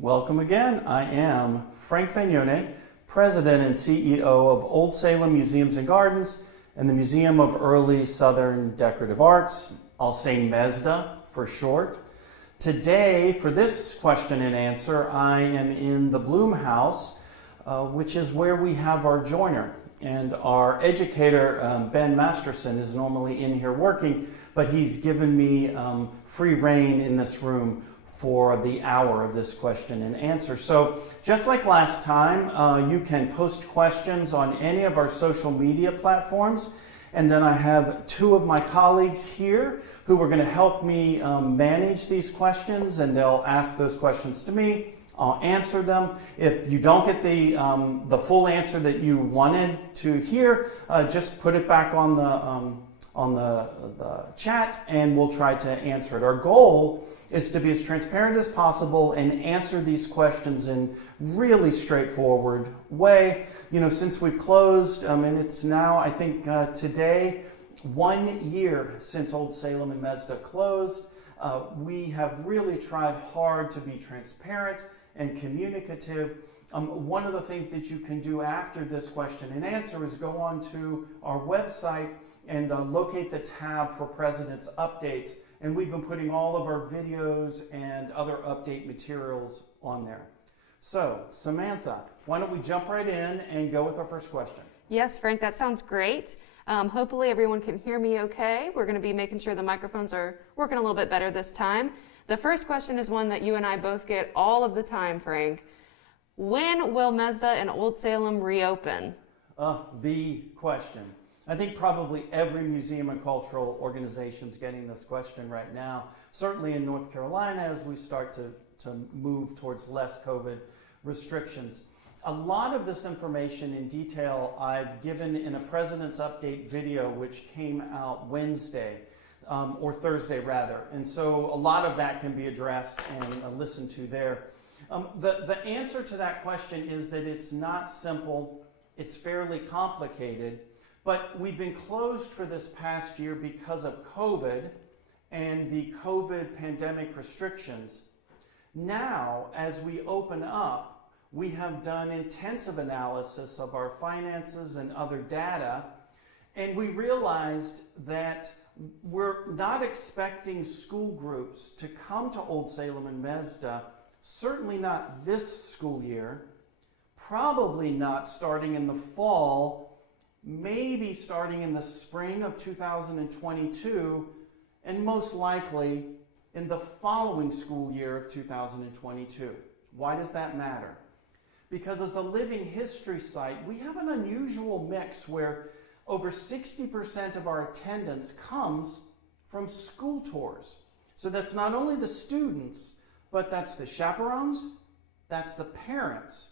Welcome again. I am Frank Fagnone, President and CEO of Old Salem Museums and Gardens and the Museum of Early Southern Decorative Arts. I'll say Mezda for short. Today, for this question and answer, I am in the Bloom House, which is where we have our joiner. And our educator, Ben Masterson, is normally in here working, but he's given me free reign in this room for the hour of this question and answer. So just like last time, you can post questions on any of our social media platforms. And then I have two of my colleagues here who are going to help me manage these questions, and they'll ask those questions to me. I'll answer them. If you don't get the full answer that you wanted to hear, just put it back on the chat and we'll try to answer it. Our goal is to be as transparent as possible and answer these questions in really straightforward way. You know, since we've closed, and it's now, I think today, 1 year since Old Salem and Mezda closed, we have really tried hard to be transparent and communicative. One of the things that you can do after this question and answer is go on to our website and locate the tab for President's Updates. And we've been putting all of our videos and other update materials on there. So, Samantha, why don't we jump right in and go with our first question? Yes, Frank, that sounds great. Hopefully everyone can hear me okay. We're going to be making sure the microphones are working a little bit better this time. The first question is one that you and I both get all of the time, Frank. When will Mezda and Old Salem reopen? The question. I think probably every museum and cultural organization is getting this question right now. Certainly in North Carolina, as we start to move towards less COVID restrictions. A lot of this information in detail I've given in a President's Update video, which came out Wednesday, or Thursday rather. And so a lot of that can be addressed and listened to there. The answer to that question is that it's not simple, it's fairly complicated. But we've been closed for this past year because of COVID and the COVID pandemic restrictions. Now, as we open up, we have done intensive analysis of our finances and other data, and we realized that we're not expecting school groups to come to Old Salem and Mezda, certainly not this school year, probably not starting in the fall, maybe starting in the spring of 2022, and most likely in the following school year of 2022. Why does that matter? Because as a living history site, we have an unusual mix where over 60% of our attendance comes from school tours. So that's not only the students, but that's the chaperones, that's the parents.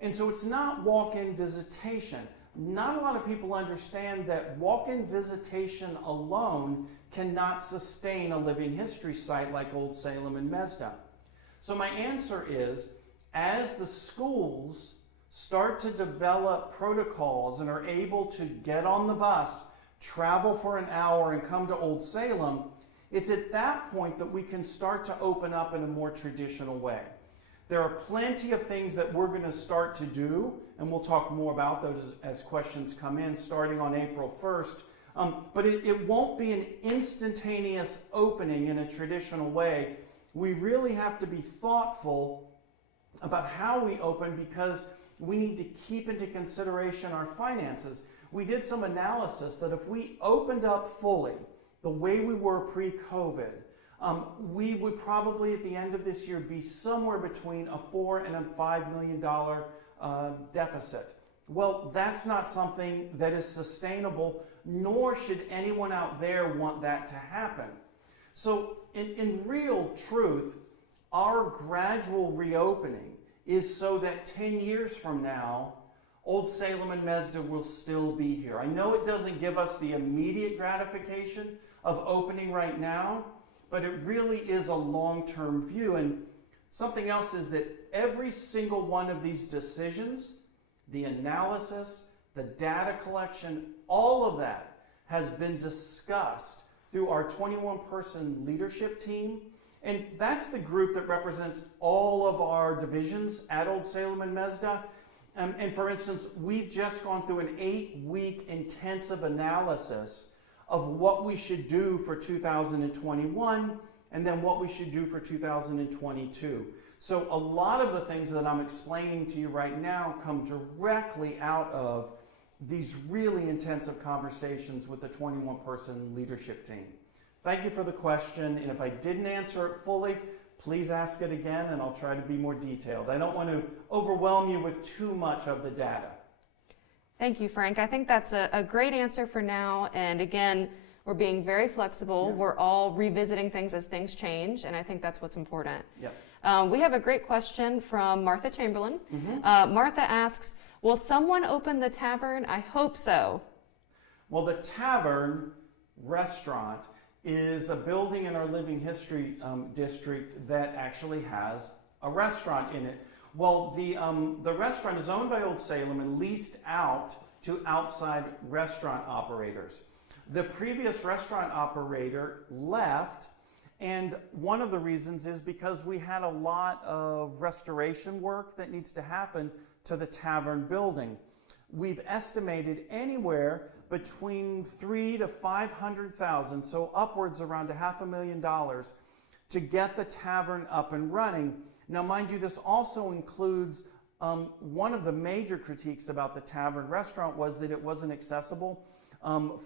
And so it's not walk-in visitation. Not a lot of people understand that walk-in visitation alone cannot sustain a living history site like Old Salem and Mezda. So my answer is, as the schools start to develop protocols and are able to get on the bus, travel for an hour and come to Old Salem, it's at that point that we can start to open up in a more traditional way. There are plenty of things that we're going to start to do, and we'll talk more about those as questions come in, starting on April 1st. But it won't be an instantaneous opening in a traditional way. We really have to be thoughtful about how we open because we need to keep into consideration our finances. We did some analysis that if we opened up fully the way we were pre-COVID, we would probably at the end of this year be somewhere between a $4 and a $5 million deficit. Well, that's not something that is sustainable, nor should anyone out there want that to happen. So in real truth, our gradual reopening is so that 10 years from now, Old Salem and Mezda will still be here. I know it doesn't give us the immediate gratification of opening right now, but it really is a long-term view. And something else is that every single one of these decisions, the analysis, the data collection, all of that has been discussed through our 21-person leadership team And that's the group that represents all of our divisions at Old Salem and Mezda. And for instance, we've just gone through an 8-week intensive analysis of what we should do for 2021 and then what we should do for 2022. So a lot of the things that I'm explaining to you right now come directly out of these really intensive conversations with the 21-person leadership team. Thank you for the question, and if I didn't answer it fully, please ask it again and I'll try to be more detailed. I don't want to overwhelm you with too much of the data. Thank you, Frank. I think that's a great answer for now. And again, we're being very flexible. Yeah. We're all revisiting things as things change, and I think that's what's important. Yeah. We have a great question from Martha Chamberlain. Mm-hmm. Martha asks, will someone open the tavern? I hope so. Well, the Tavern Restaurant is a building in our living history district that actually has a restaurant in it. Well, the restaurant is owned by Old Salem and leased out to outside restaurant operators. The previous restaurant operator left, and one of the reasons is because we had a lot of restoration work that needs to happen to the tavern building. We've estimated anywhere between $300,000 to $500,000, so upwards around $500,000 to get the tavern up and running. Now, mind you, this also includes one of the major critiques about the Tavern Restaurant was that it wasn't accessible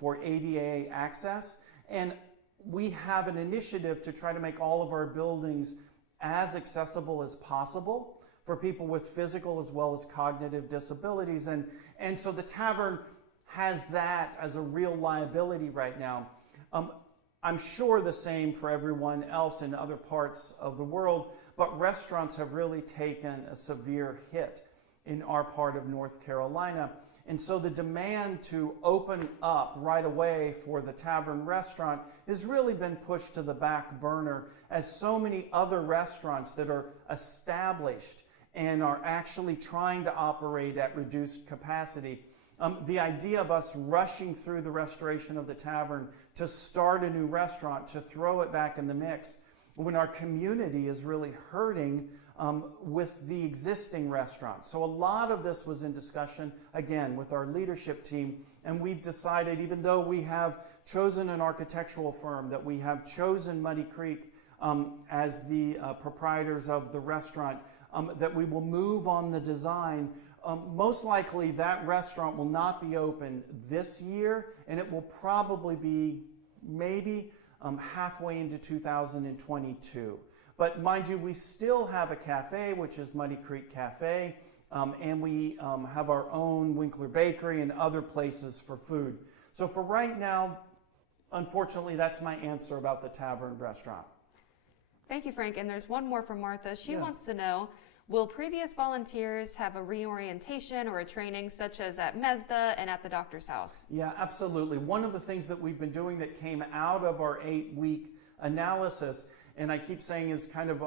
for ADA access, and we have an initiative to try to make all of our buildings as accessible as possible for people with physical as well as cognitive disabilities, and so the tavern has that as a real liability right now. I'm sure the same for everyone else in other parts of the world, but restaurants have really taken a severe hit in our part of North Carolina. And so the demand to open up right away for the Tavern Restaurant has really been pushed to the back burner, as so many other restaurants that are established and are actually trying to operate at reduced capacity. The idea of us rushing through the restoration of the tavern to start a new restaurant, to throw it back in the mix, when our community is really hurting with the existing restaurants. So a lot of this was in discussion, again, with our leadership team, and we've decided, even though we have chosen an architectural firm, that we have chosen Muddy Creek as the proprietors of the restaurant, that we will move on the design. Most likely that restaurant will not be open this year, and it will probably be maybe halfway into 2022. But mind you, we still have a cafe, which is Muddy Creek Cafe, and we have our own Winkler Bakery and other places for food. So for right now, unfortunately, that's my answer about the Tavern Restaurant. Thank you, Frank. And there's one more from Martha. She wants to know, will previous volunteers have a reorientation or a training such as at Mezda and at the doctor's house? Yeah, absolutely. One of the things that we've been doing that came out of our 8-week analysis, and I keep saying, is kind of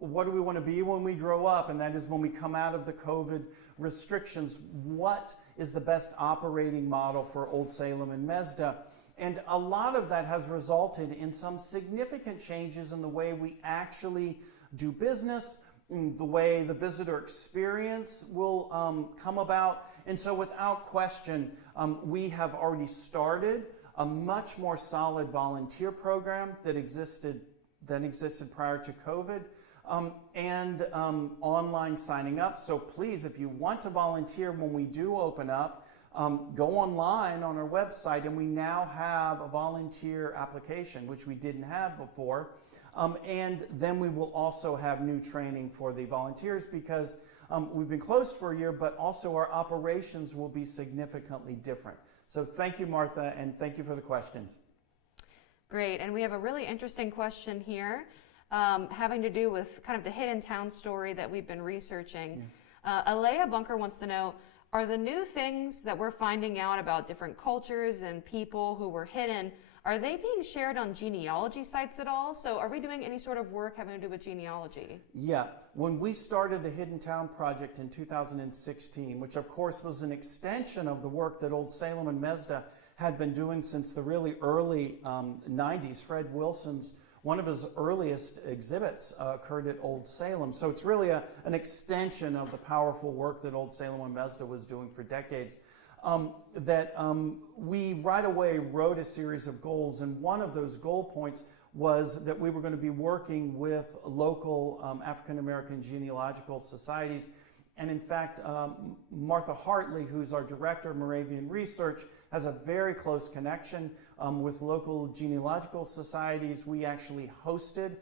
what do we want to be when we grow up? And that is, when we come out of the COVID restrictions, what is the best operating model for Old Salem and Mezda? And a lot of that has resulted in some significant changes in the way we actually do business, the way the visitor experience will come about. And so without question, we have already started a much more solid volunteer program that existed prior to COVID, and online signing up. So please, if you want to volunteer when we do open up, go online on our website, and we now have a volunteer application, which we didn't have before. And then we will also have new training for the volunteers, because we've been closed for a year, but also our operations will be significantly different. So thank you, Martha, and thank you for the questions. Great, and we have a really interesting question here having to do with kind of the hidden town story that we've been researching. Alea Bunker wants to know, are the new things that we're finding out about different cultures and people who were hidden, are they being shared on genealogy sites at all? So are we doing any sort of work having to do with genealogy? Yeah. When we started the Hidden Town Project in 2016, which of course was an extension of the work that Old Salem and Mezda had been doing since the really early 90s, Fred Wilson's One of his earliest exhibits occurred at Old Salem. So it's really an extension of the powerful work that Old Salem and Mezda was doing for decades. We right away wrote a series of goals, and one of those goal points was that we were going to be working with local African American genealogical societies. And in fact, Martha Hartley, who's our director of Moravian Research, has a very close connection with local genealogical societies. We actually hosted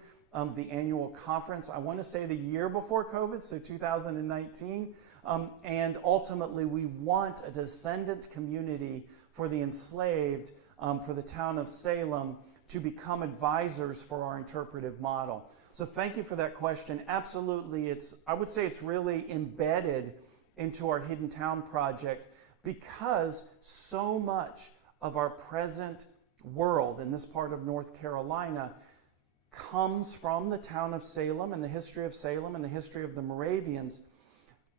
the annual conference, I want to say the year before COVID, so 2019. And ultimately, we want a descendant community for the enslaved, for the town of Salem, to become advisors for our interpretive model. So thank you for that question. Absolutely, I would say it's really embedded into our Hidden Town project because so much of our present world in this part of North Carolina comes from the town of Salem and the history of Salem and the history of the Moravians.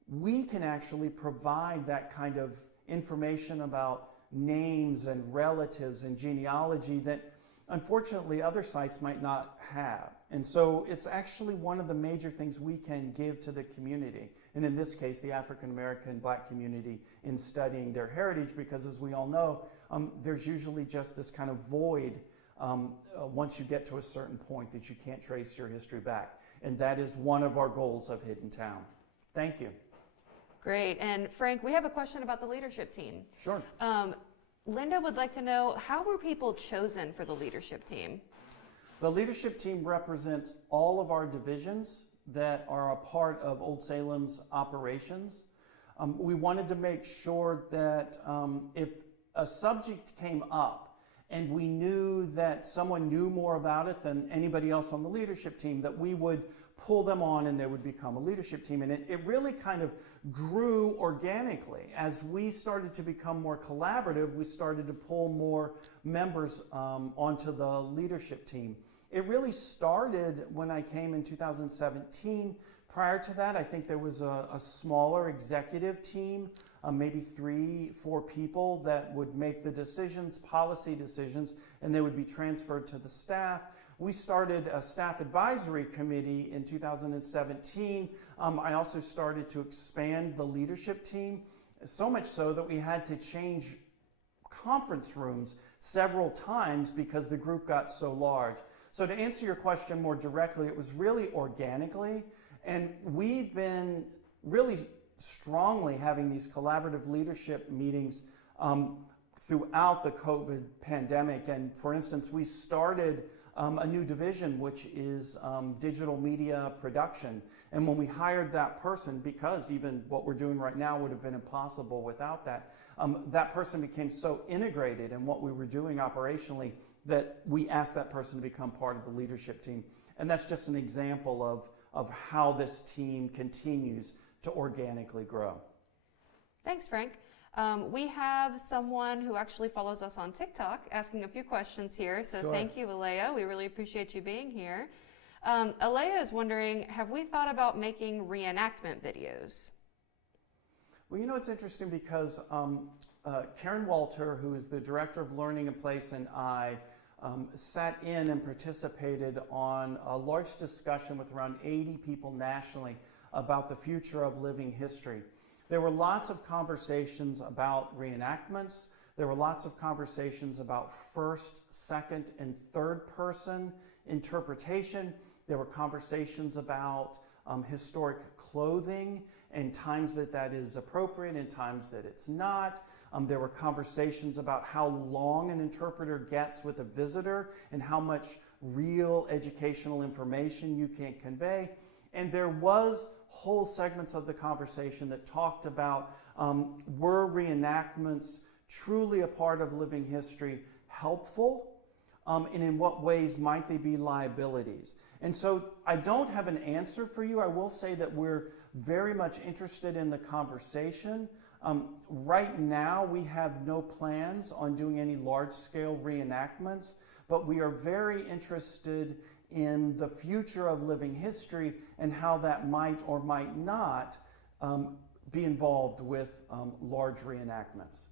We can actually provide that kind of information about names and relatives and genealogy that unfortunately other sites might not have. And so it's actually one of the major things we can give to the community, and in this case the African American Black community, in studying their heritage, because as we all know, there's usually just this kind of void once you get to a certain point that you can't trace your history back. And that is one of our goals of Hidden Town. Thank you. Great. And Frank, we have a question about the leadership team. Sure. Linda would like to know, how were people chosen for the leadership team? The leadership team represents all of our divisions that are a part of Old Salem's operations. We wanted to make sure that if a subject came up and we knew that someone knew more about it than anybody else on the leadership team, that we would pull them on and they would become a leadership team. And it really kind of grew organically. As we started to become more collaborative, we started to pull more members onto the leadership team. It really started when I came in 2017. Prior to that, I think there was a smaller executive team, maybe 3-4 people that would make the decisions, policy decisions, and they would be transferred to the staff. We started a staff advisory committee in 2017. I also started to expand the leadership team, so much so that we had to change conference rooms several times because the group got so large. So to answer your question more directly, it was really organically, and we've been really strongly having these collaborative leadership meetings throughout the COVID pandemic. And for instance, we started a new division, which is digital media production. And when we hired that person, because even what we're doing right now would have been impossible without that, that person became so integrated in what we were doing operationally that we asked that person to become part of the leadership team. And that's just an example of how this team continues to organically grow. Thanks, Frank. We have someone who actually follows us on TikTok asking a few questions here. So Sure. Thank you, Alea. We really appreciate you being here. Alea is wondering, have we thought about making reenactment videos? Well, you know, it's interesting because Karen Walter, who is the Director of Learning and Place, and I sat in and participated on a large discussion with around 80 people nationally about the future of living history. There were lots of conversations about reenactments. There were lots of conversations about first, second, and third person interpretation. There were conversations about historic clothing and times that is appropriate and times that it's not. There were conversations about how long an interpreter gets with a visitor and how much real educational information you can convey. And there was whole segments of the conversation that talked about were reenactments truly a part of living history helpful, and in what ways might they be liabilities? And so I don't have an answer for you. I will say that we're very much interested in the conversation. Right now, we have no plans on doing any large-scale reenactments, but we are very interested in the future of living history and how that might or might not be involved with large reenactments.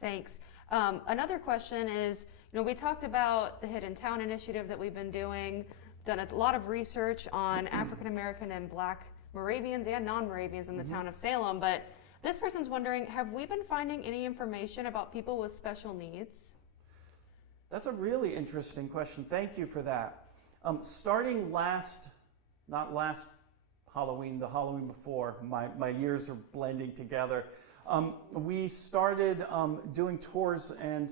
Thanks. Another question is, We talked about the Hidden Town initiative that we've been doing, done a lot of research on African American and Black Moravians and non-Moravians in the town of Salem, but this person's wondering, have we been finding any information about people with special needs? That's a really interesting question. Thank you for that. Starting not last Halloween, the Halloween before, my years are blending together, we started doing tours, and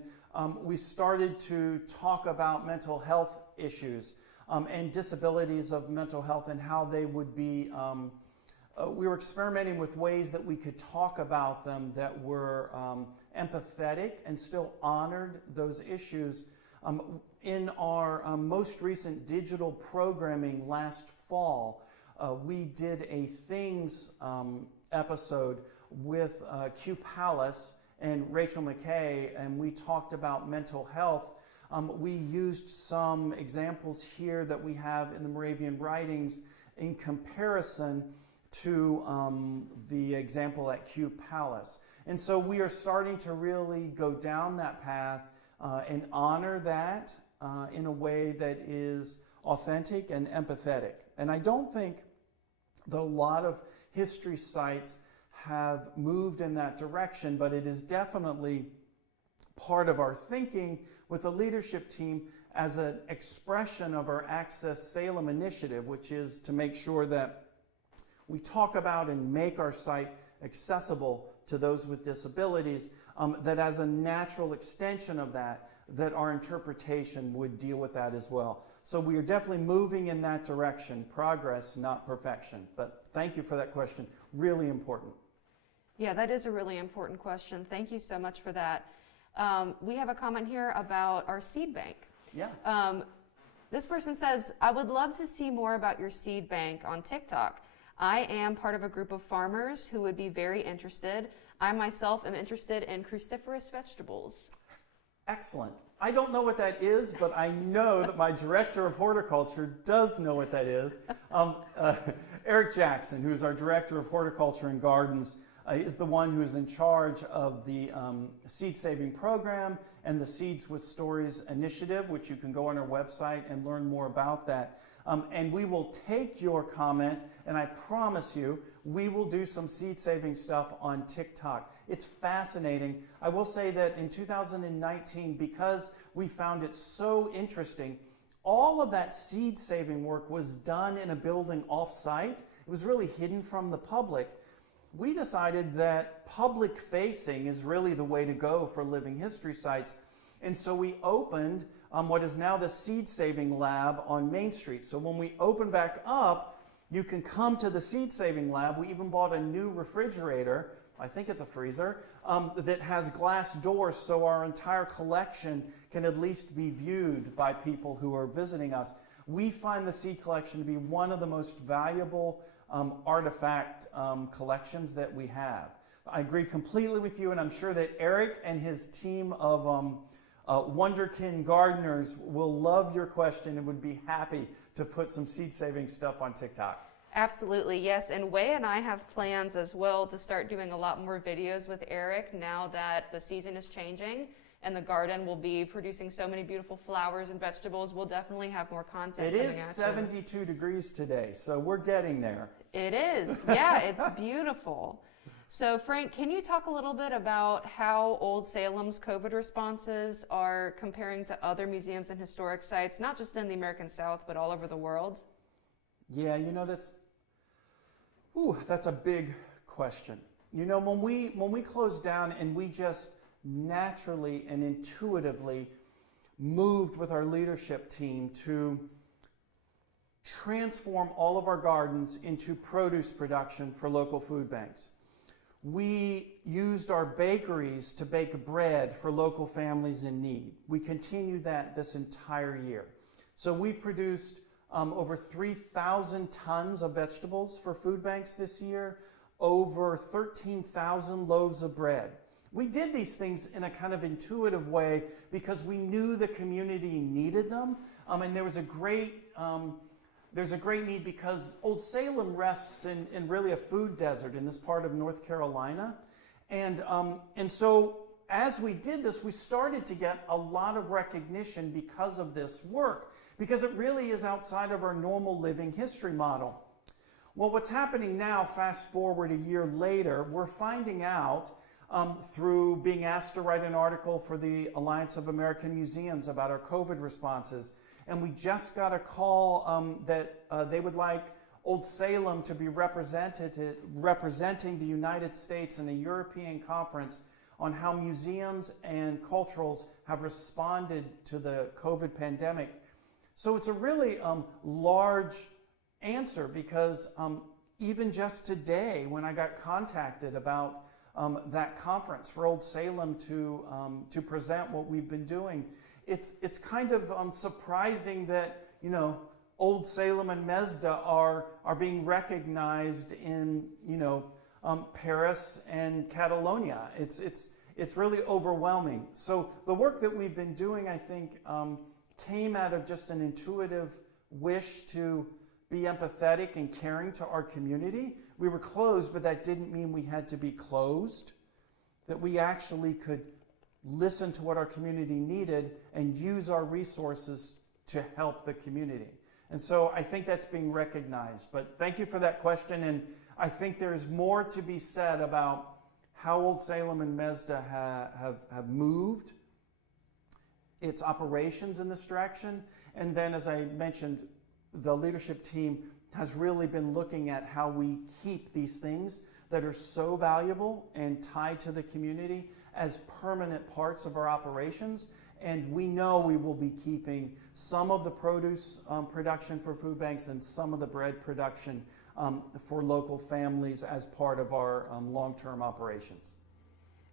we started to talk about mental health issues and disabilities of mental health and how they would be. We were experimenting with ways that we could talk about them that were empathetic and still honored those issues. In our most recent digital programming last fall, we did a Things episode with Q Palace and Rachel McKay, and we talked about mental health. We used some examples here that we have in the Moravian writings in comparison to the example at Q Palace. And so we are starting to really go down that path and honor that in a way that is authentic and empathetic. And I don't think that a lot of history sites have moved in that direction, but it is definitely part of our thinking with the leadership team as an expression of our Access Salem initiative, which is to make sure that we talk about and make our site accessible to those with disabilities, that as a natural extension of that our interpretation would deal with that as well. So we are definitely moving in that direction, progress, not perfection. But thank you for that question, really important. Yeah, that is a really important question. Thank you so much for that. We have a comment here about our seed bank. Yeah. This person says, I would love to see more about your seed bank on TikTok. I am part of a group of farmers who would be very interested. I myself am interested in cruciferous vegetables. Excellent. I don't know what that is, but I know that my director of horticulture does know what that is. Eric Jackson, who's our director of horticulture and gardens, is the one who's in charge of the seed saving program and the Seeds with Stories initiative, which you can go on our website and learn more about that. And we will take your comment, and I promise you, we will do some seed saving stuff on TikTok. It's fascinating. I will say that in 2019, because we found it so interesting, all of that seed saving work was done in a building off-site. It was really hidden from the public. We decided that public facing is really the way to go for living history sites. And so we opened what is now the Seed Saving Lab on Main Street. So when we open back up, you can come to the Seed Saving Lab. We even bought a new refrigerator, I think it's a freezer, that has glass doors so our entire collection can at least be viewed by people who are visiting us. We find the seed collection to be one of the most valuable artifact collections that we have. I agree completely with you, and I'm sure that Eric and his team of Wonderkin gardeners will love your question and would be happy to put some seed saving stuff on TikTok. Absolutely, yes. And Wei and I have plans as well to start doing a lot more videos with Eric now that the season is changing and the garden will be producing so many beautiful flowers and vegetables. We'll definitely have more content coming at you. It is 72 degrees today, so we're getting there. It is. Yeah, it's beautiful. So Frank, can you talk a little bit about how Old Salem's COVID responses are comparing to other museums and historic sites, not just in the American South, but all over the world? Yeah, that's a big question. When we closed down and we just naturally and intuitively moved with our leadership team to transform all of our gardens into produce production for local food banks. We used our bakeries to bake bread for local families in need. We continued that this entire year. So we've produced over 3,000 tons of vegetables for food banks this year, over 13,000 loaves of bread. We did these things in a kind of intuitive way because we knew the community needed them, and there's a great need because Old Salem rests in really a food desert in this part of North Carolina, and so as we did this, we started to get a lot of recognition because of this work, because it really is outside of our normal living history model. Well, what's happening now, fast forward a year later, we're finding out through being asked to write an article for the Alliance of American Museums about our COVID responses. And we just got a call that they would like Old Salem to be representing the United States in a European conference on how museums and culturals have responded to the COVID pandemic. So it's a really large answer, because even just today, when I got contacted about that conference for Old Salem to present what we've been doing, it's kind of surprising that, you know, Old Salem and Mezda are being recognized in, you know, Paris and Catalonia. It's really overwhelming. So the work that we've been doing, I think, came out of just an intuitive wish to be empathetic and caring to our community. We were closed, but that didn't mean we had to be closed, that we actually could listen to what our community needed and use our resources to help the community. And so I think that's being recognized. But thank you for that question, and I think there's more to be said about how Old Salem and Mezda have moved its operations in this direction. And then, as I mentioned, the leadership team has really been looking at how we keep these things that are so valuable and tied to the community as permanent parts of our operations. And we know we will be keeping some of the produce production for food banks and some of the bread production for local families as part of our long-term operations.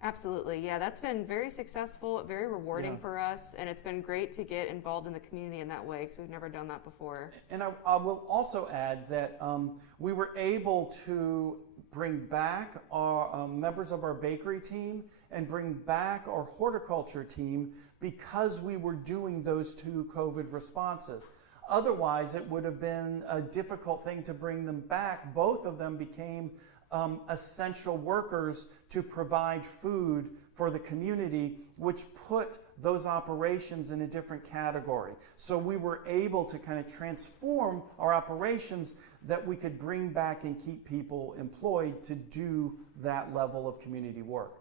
Absolutely. Yeah, that's been very successful, very rewarding for us, and it's been great to get involved in the community in that way, because we've never done that before. And I will also add that we were able to bring back our members of our bakery team and bring back our horticulture team because we were doing those two COVID responses. Otherwise, it would have been a difficult thing to bring them back. Both of them became essential workers to provide food for the community, which put those operations in a different category. So we were able to kind of transform our operations that we could bring back and keep people employed to do that level of community work.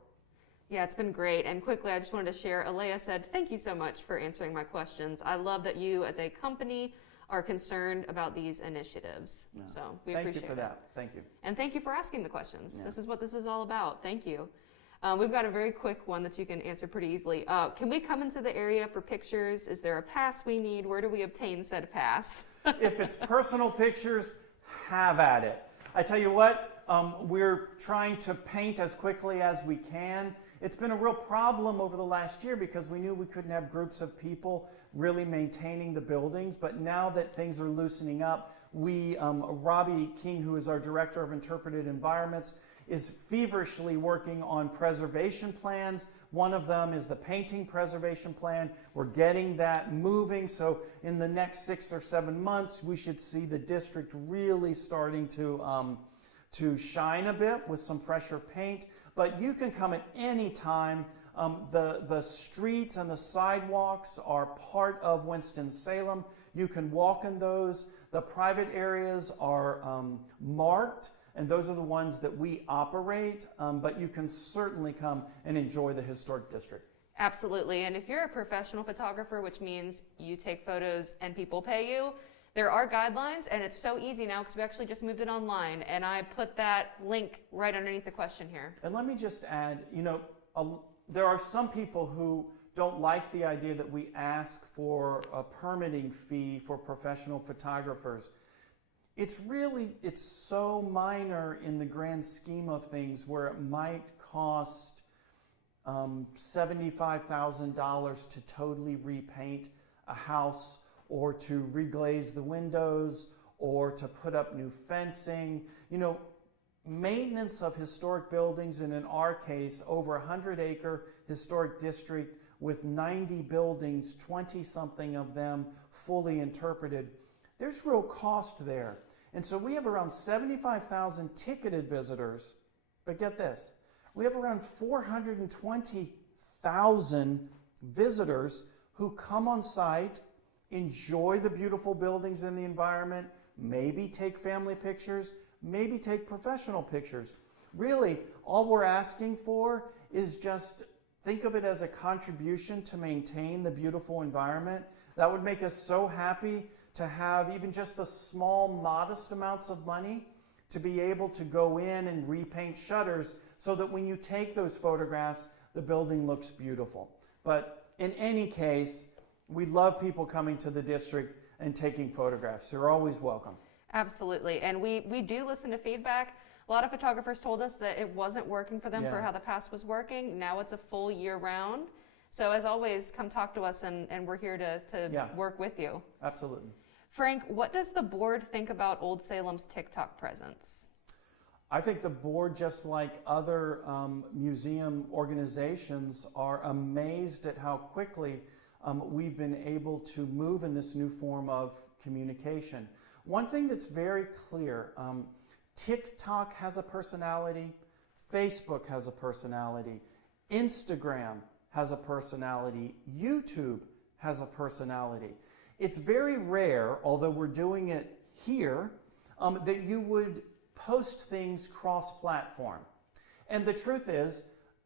Yeah, it's been great. And quickly, I just wanted to share, Alea said, thank you so much for answering my questions. I love that you as a company are concerned about these initiatives. Yeah. So we appreciate it. Thank you for that. Thank you. And thank you for asking the questions. Yeah. This is what this is all about. Thank you. We've got a very quick one that you can answer pretty easily. Can we come into the area for pictures? Is there a pass we need? Where do we obtain said pass? If it's personal pictures, have at it. I tell you what, we're trying to paint as quickly as we can. It's been a real problem over the last year because we knew we couldn't have groups of people really maintaining the buildings. But now that things are loosening up, Robbie King, who is our Director of Interpreted Environments, is feverishly working on preservation plans. One of them is the painting preservation plan. We're getting that moving. So in the next 6 or 7 months, we should see the district really starting to shine a bit with some fresher paint. But you can come at any time. The streets and the sidewalks are part of Winston-Salem. You can walk in those. The private areas are marked, and those are the ones that we operate. But you can certainly come and enjoy the historic district. Absolutely. And if you're a professional photographer, which means you take photos and people pay you, there are guidelines, and it's so easy now because we actually just moved it online, and I put that link right underneath the question here. And let me just add, there are some people who don't like the idea that we ask for a permitting fee for professional photographers. It's so minor in the grand scheme of things, where it might cost $75,000 to totally repaint a house, or to reglaze the windows, or to put up new fencing. Maintenance of historic buildings, and in our case, over 100-acre historic district with 90 buildings, 20-something of them fully interpreted, there's real cost there. And so we have around 75,000 ticketed visitors, but get this, we have around 420 1,000 visitors who come on site, enjoy the beautiful buildings and the environment, maybe take family pictures, maybe take professional pictures. Really, all we're asking for is just think of it as a contribution to maintain the beautiful environment. That would make us so happy to have even just the small, modest amounts of money to be able to go in and repaint shutters so that when you take those photographs, the building looks beautiful. But in any case, we love people coming to the district and taking photographs. You're always welcome. Absolutely. And we do listen to feedback. A lot of photographers told us that it wasn't working for them for how the past was working. Now it's a full year round. So as always, come talk to us and we're here to work with you. Absolutely. Frank, what does the board think about Old Salem's TikTok presence? I think the board, just like other museum organizations, are amazed at how quickly we've been able to move in this new form of communication. One thing that's very clear, TikTok has a personality, Facebook has a personality, Instagram has a personality, YouTube has a personality. It's very rare, although we're doing it here, that you would post things cross-platform. And the truth is,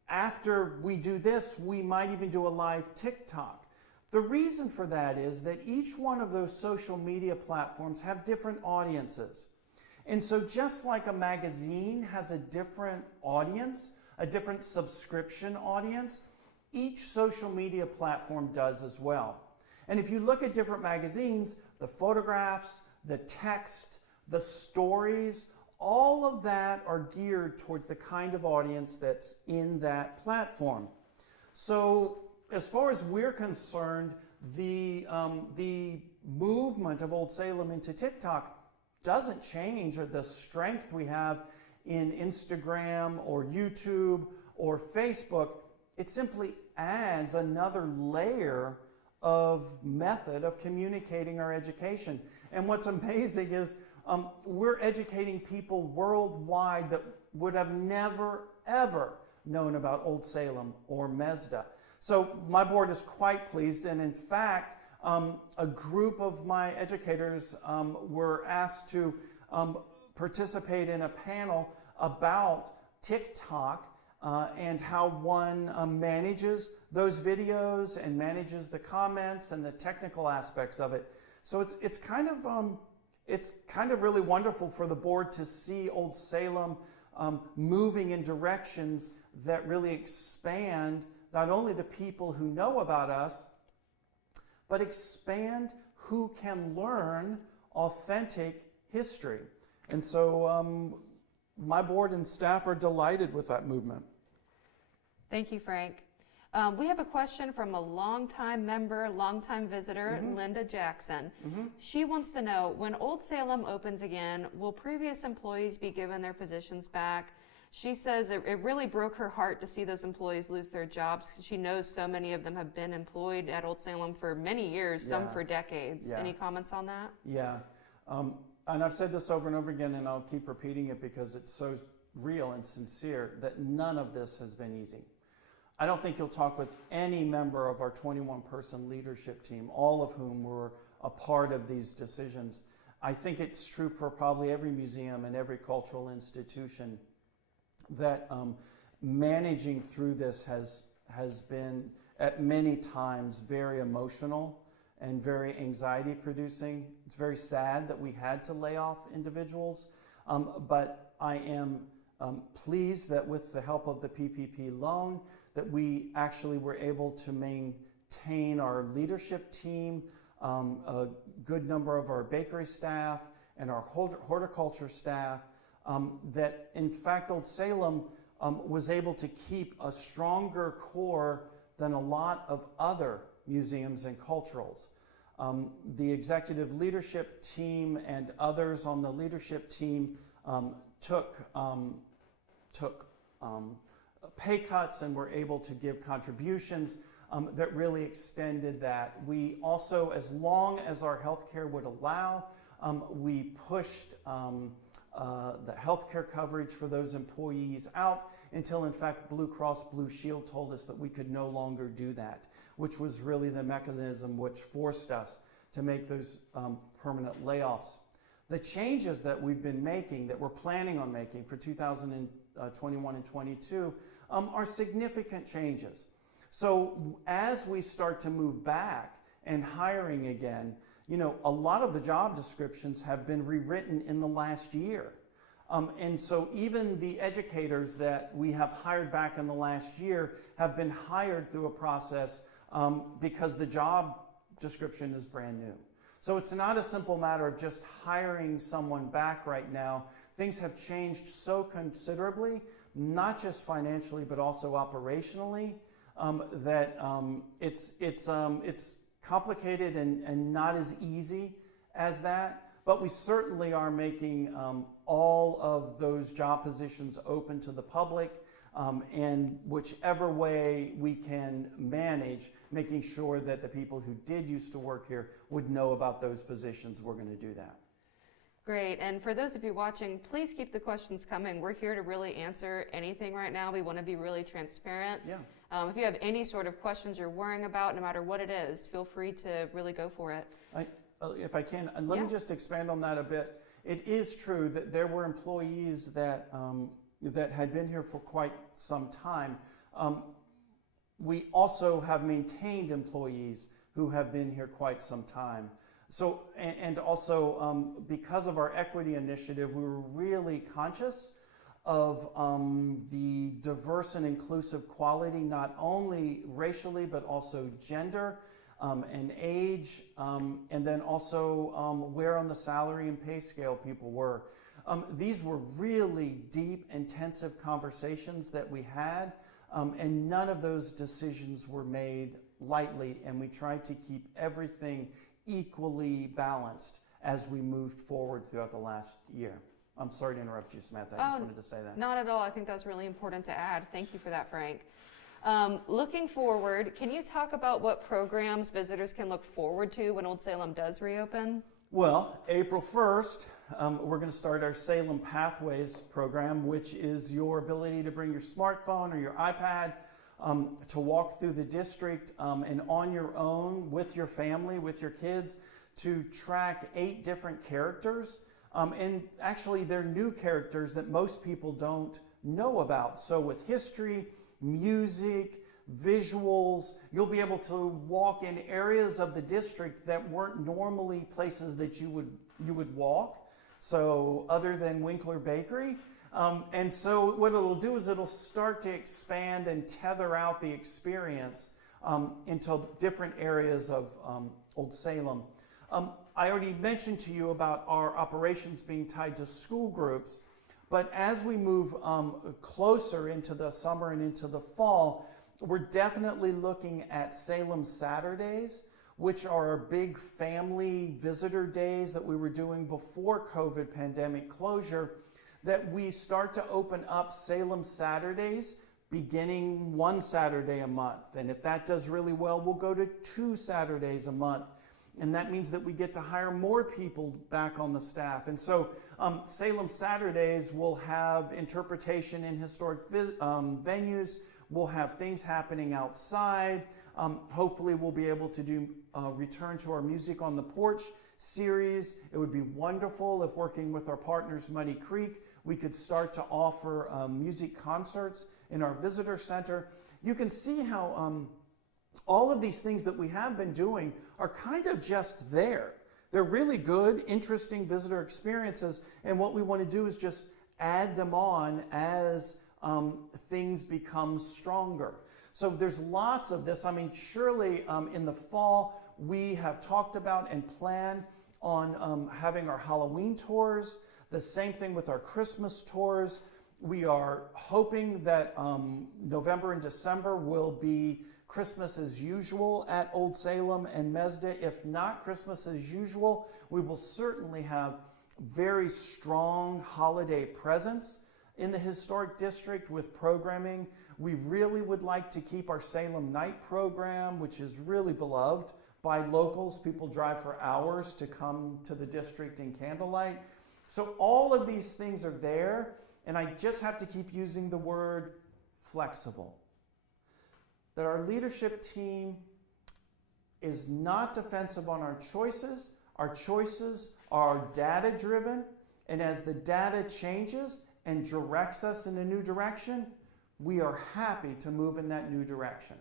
after we do this, we might even do a live TikTok. The reason for that is that each one of those social media platforms have different audiences. And so just like a magazine has a different audience, a different subscription audience, each social media platform does as well. And if you look at different magazines, the photographs, the text, the stories, all of that are geared towards the kind of audience that's in that platform. So as far as we're concerned, the movement of Old Salem into TikTok doesn't change, or the strength we have in Instagram or YouTube or Facebook. It simply adds another layer of method of communicating our education. And what's amazing is we're educating people worldwide that would have never, ever known about Old Salem or Mezda. So my board is quite pleased, and in fact, a group of my educators were asked to participate in a panel about TikTok and how one manages those videos and manages the comments and the technical aspects of it. So it's kind of really wonderful for the board to see Old Salem moving in directions that really expand not only the people who know about us, but expand who can learn authentic history. And so my board and staff are delighted with that movement. Thank you, Frank. We have a question from a longtime member, longtime visitor, Linda Jackson. She wants to know, when Old Salem opens again, will previous employees be given their positions back? She says it really broke her heart to see those employees lose their jobs. She knows so many of them have been employed at Old Salem for many years, some for decades. Any comments on that? Yeah. And I've said this over and over again, and I'll keep repeating it because it's so real and sincere, that none of this has been easy. I don't think you'll talk with any member of our 21-person leadership team, all of whom were a part of these decisions. I think it's true for probably every museum and every cultural institution that managing through this has been at many times very emotional and very anxiety producing. It's very sad that we had to lay off individuals, but I am pleased that with the help of the PPP loan that we actually were able to maintain our leadership team, a good number of our bakery staff and our horticulture staff, that in fact Old Salem was able to keep a stronger core than a lot of other museums and culturals. The executive leadership team and others on the leadership team took pay cuts and were able to give contributions that really extended that. We also, as long as our healthcare would allow, we pushed the healthcare coverage for those employees out until, in fact, Blue Cross Blue Shield told us that we could no longer do that, which was really the mechanism which forced us to make those permanent layoffs. The changes that we've been making, that we're planning on making for 2021 and 22, are significant changes. So as we start to move back and hiring again, you know, a lot of the job descriptions have been rewritten in the last year. And so even the educators that we have hired back in the last year have been hired through a process because the job description is brand new. So it's not a simple matter of just hiring someone back right now. Things have changed so considerably, not just financially, but also operationally, that it's complicated and not as easy as that. But we certainly are making all of those job positions open to the public, and whichever way we can manage, making sure that the people who did used to work here would know about those positions, we're going to do that. Great. And for those of you watching, please keep the questions coming. We're here to really answer anything right now. We want to be really transparent. Yeah. If you have any sort of questions you're worrying about, no matter what it is, feel free to really go for it. If I can, let me just expand on that a bit. It is true that there were employees that that had been here for quite some time. We also have maintained employees who have been here quite some time. So, and also because of our equity initiative, we were really conscious of the diverse and inclusive quality, not only racially, but also gender and age, and then also where on the salary and pay scale people were. These were really deep, intensive conversations that we had, and none of those decisions were made lightly, and we tried to keep everything equally balanced as we moved forward throughout the last year. I'm sorry to interrupt you, Samantha. I just wanted to say that. Not at all. I think that's really important to add. Thank you for that, Frank. Looking forward, can you talk about what programs visitors can look forward to when Old Salem does reopen? Well, April 1st, we're going to start our Salem Pathways program, which is your ability to bring your smartphone or your iPad to walk through the district and on your own with your family, with your kids, to track 8 different characters. And actually, they're new characters that most people don't know about. So with history, music, visuals, you'll be able to walk in areas of the district that weren't normally places that you would walk. So other than Winkler Bakery. And so what it'll do is it'll start to expand and tether out the experience into different areas of Old Salem. I already mentioned to you about our operations being tied to school groups, but as we move closer into the summer and into the fall, we're definitely looking at Salem Saturdays, which are our big family visitor days that we were doing before COVID pandemic closure, that we start to open up Salem Saturdays beginning 1 Saturday a month. And if that does really well, we'll go to 2 Saturdays a month. And that means that we get to hire more people back on the staff. And so Salem Saturdays will have interpretation in historic venues. We'll have things happening outside. Hopefully we'll be able to do return to our Music on the Porch series. It would be wonderful if, working with our partners Muddy Creek, we could start to offer music concerts in our visitor center. You can see how all of these things that we have been doing are kind of just there. They're really good, interesting visitor experiences, and what we want to do is just add them on as things become stronger. So there's lots of this. I mean, surely in the fall, we have talked about and planned on having our Halloween tours, the same thing with our Christmas tours. We are hoping that November and December will be Christmas as usual at Old Salem and Mezda. If not Christmas as usual, we will certainly have very strong holiday presence in the historic district with programming. We really would like to keep our Salem Night program, which is really beloved by locals. People drive for hours to come to the district in candlelight. So all of these things are there, and I just have to keep using the word flexible. That our leadership team is not defensive on our choices. Our choices are data-driven, and as the data changes and directs us in a new direction, we are happy to move in that new direction.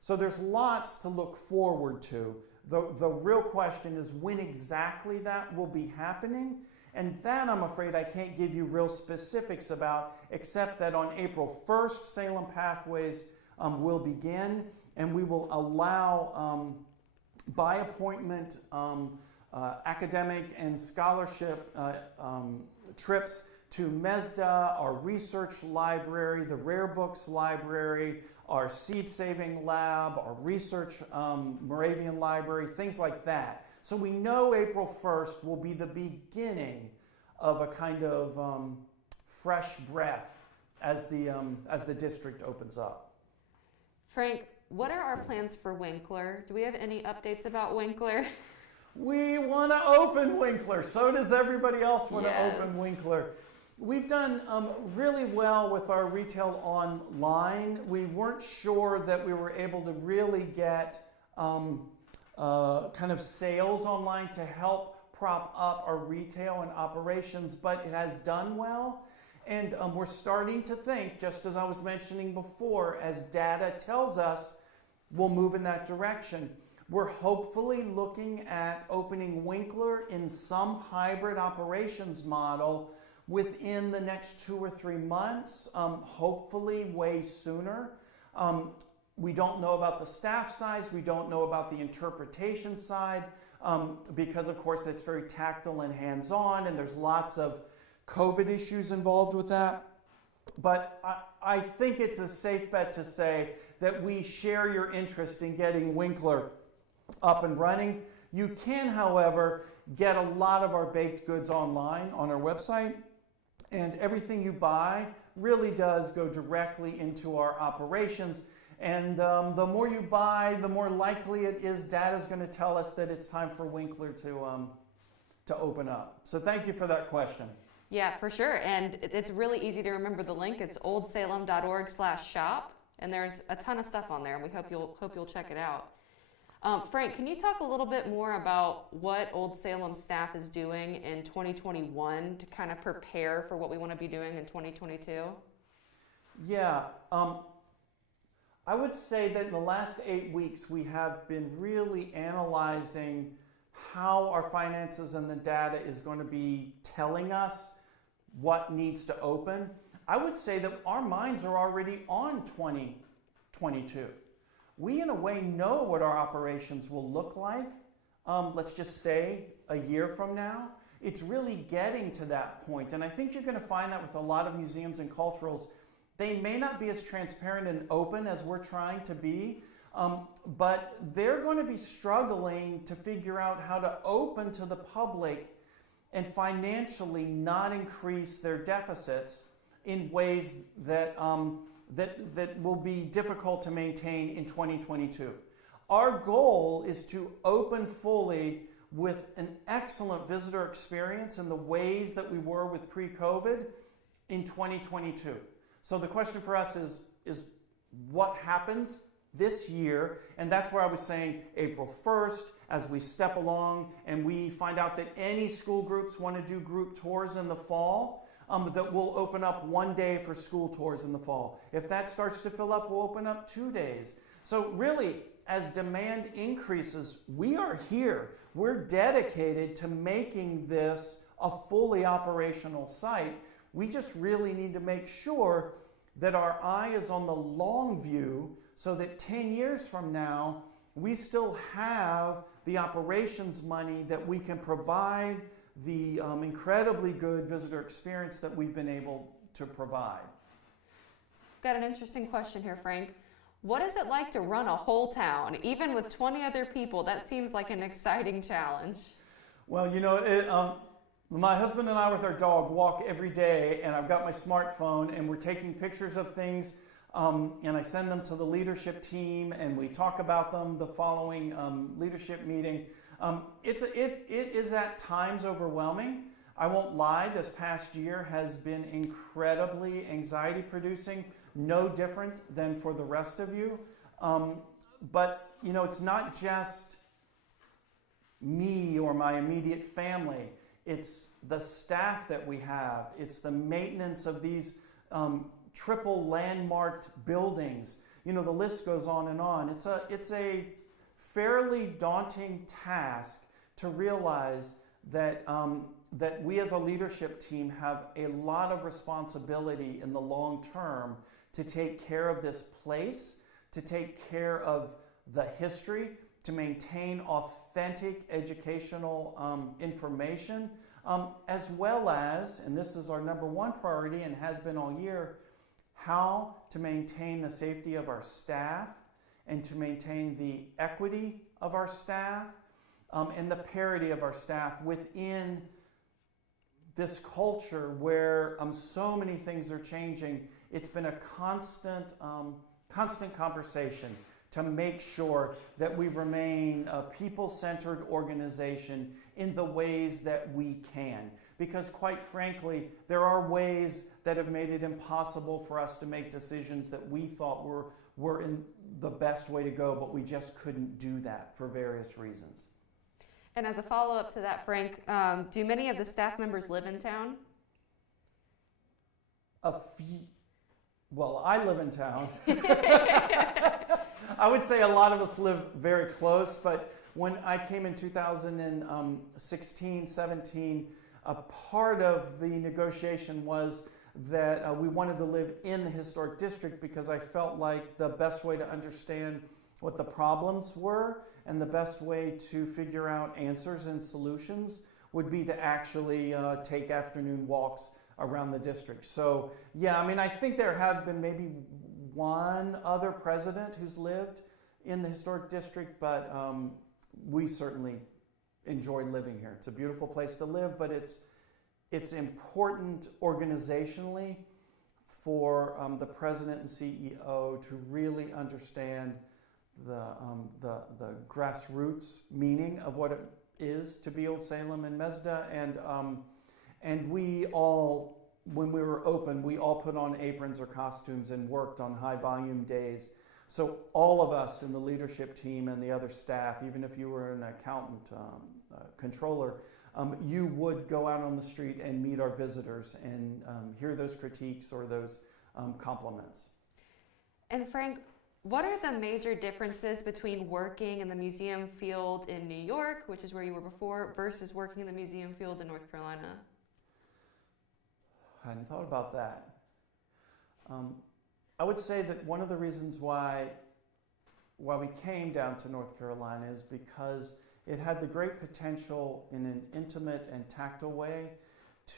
So there's lots to look forward to. The real question is when exactly that will be happening, and that I'm afraid I can't give you real specifics about, except that on April 1st, Salem Pathways will begin, and we will allow by appointment academic and scholarship trips to Mezda, our research library, the rare books library, our seed saving lab, our research Moravian library, things like that. So we know April 1st will be the beginning of a kind of fresh breath as the district opens up. Frank, what are our plans for Winkler? Do we have any updates about Winkler? We want to open Winkler. So does everybody else want Yes. to open Winkler. We've done really well with our retail online. We weren't sure that we were able to really get kind of sales online to help prop up our retail and operations, but it has done well. And we're starting to think, just as I was mentioning before, as data tells us, we'll move in that direction. We're hopefully looking at opening Winkler in some hybrid operations model within the next 2 or 3 months, hopefully way sooner. We don't know about the staff size, we don't know about the interpretation side, because of course that's very tactile and hands-on, and there's lots of COVID issues involved with that. But I think it's a safe bet to say that we share your interest in getting Winkler up and running. You can, however, get a lot of our baked goods online on our website, and everything you buy really does go directly into our operations. And the more you buy, the more likely it is data is going to tell us that it's time for Winkler to open up. So thank you for that question. Yeah, for sure. And it's really easy to remember the link. It's oldsalem.org/shop, and there's a ton of stuff on there, and we hope you'll check it out. Frank, can you talk a little bit more about what Old Salem staff is doing in 2021 to kind of prepare for what we want to be doing in 2022? Yeah, I would say that in the last 8 weeks we have been really analyzing how our finances and the data is going to be telling us what needs to open. I would say that our minds are already on 2022. We, in a way, know what our operations will look like, let's just say a year from now. It's really getting to that point. And I think you're going to find that with a lot of museums and culturals. They may not be as transparent and open as we're trying to be, but they're going to be struggling to figure out how to open to the public and financially not increase their deficits in ways that that will be difficult to maintain in 2022. Our goal is to open fully with an excellent visitor experience in the ways that we were with pre-COVID in 2022. So the question for us is what happens this year? And that's where I was saying April 1st, as we step along and we find out that any school groups want to do group tours in the fall, that we'll open up 1 day for school tours in the fall. If that starts to fill up, we'll open up 2 days. So really, as demand increases, we are here. We're dedicated to making this a fully operational site. We just really need to make sure that our eye is on the long view so that 10 years from now, we still have the operations money that we can provide the incredibly good visitor experience that we've been able to provide. Got an interesting question here, Frank. What is it like to run a whole town, even with 20 other people? That seems like an exciting challenge. Well, you know, my husband and I with our dog walk every day, and I've got my smartphone, and we're taking pictures of things, and I send them to the leadership team, and we talk about them the following leadership meeting. It is at times overwhelming. I won't lie, this past year has been incredibly anxiety producing, no different than for the rest of you. But, you know, it's not just me or my immediate family. It's the staff that we have. It's the maintenance of these triple landmarked buildings. You know, the list goes on and on. It's a fairly daunting task to realize that that we as a leadership team have a lot of responsibility in the long term to take care of this place, to take care of the history, to maintain authentic educational information, as well as, and this is our number one priority and has been all year, how to maintain the safety of our staff and to maintain the equity of our staff and the parity of our staff within this culture where so many things are changing. It's been a constant conversation to make sure that we remain a people-centered organization in the ways that we can. Because quite frankly, there are ways that have made it impossible for us to make decisions that we thought were in the best way to go, but we just couldn't do that for various reasons. And as a follow-up to that, Frank, do many of the staff members live in town? Well, I live in town. I would say a lot of us live very close, but when I came in 2016, 17, a part of the negotiation was that we wanted to live in the historic district because I felt like the best way to understand what the problems were and the best way to figure out answers and solutions would be to actually take afternoon walks around the district. So yeah, I mean, I think there have been maybe one other president who's lived in the historic district, but we certainly enjoy living here. It's a beautiful place to live, but it's important organizationally for the president and CEO to really understand the grassroots meaning of what it is to be Old Salem and Mezda, and we all, when we were open, we all put on aprons or costumes and worked on high volume days. So all of us in the leadership team and the other staff, even if you were an accountant, controller, you would go out on the street and meet our visitors and hear those critiques or those compliments. And Frank, what are the major differences between working in the museum field in New York, which is where you were before, versus working in the museum field in North Carolina? I hadn't thought about that. I would say that one of the reasons why we came down to North Carolina is because it had the great potential in an intimate and tactile way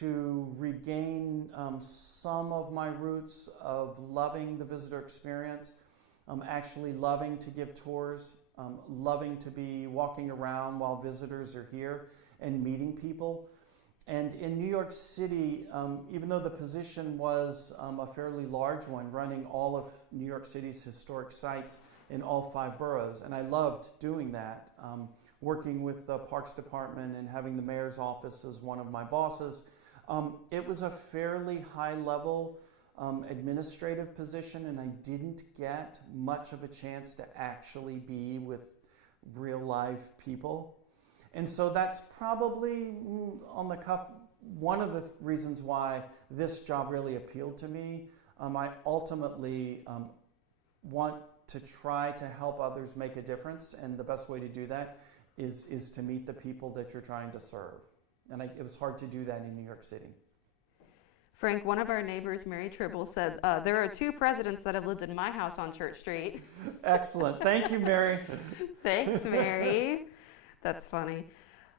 to regain some of my roots of loving the visitor experience, actually loving to give tours, loving to be walking around while visitors are here and meeting people. And in New York City, even though the position was a fairly large one, running all of New York City's historic sites in all 5 boroughs, and I loved doing that, working with the Parks Department and having the mayor's office as one of my bosses, it was a fairly high-level administrative position, and I didn't get much of a chance to actually be with real live people. And so that's probably on the cuff one of the reasons why this job really appealed to me. I ultimately want to try to help others make a difference, and the best way to do that is to meet the people that you're trying to serve. And it was hard to do that in New York City. Frank, one of our neighbors, Mary Tribble, said, there are 2 presidents that have lived in my house on Church Street. Excellent. Thank you, Mary. Thanks, Mary. That's funny.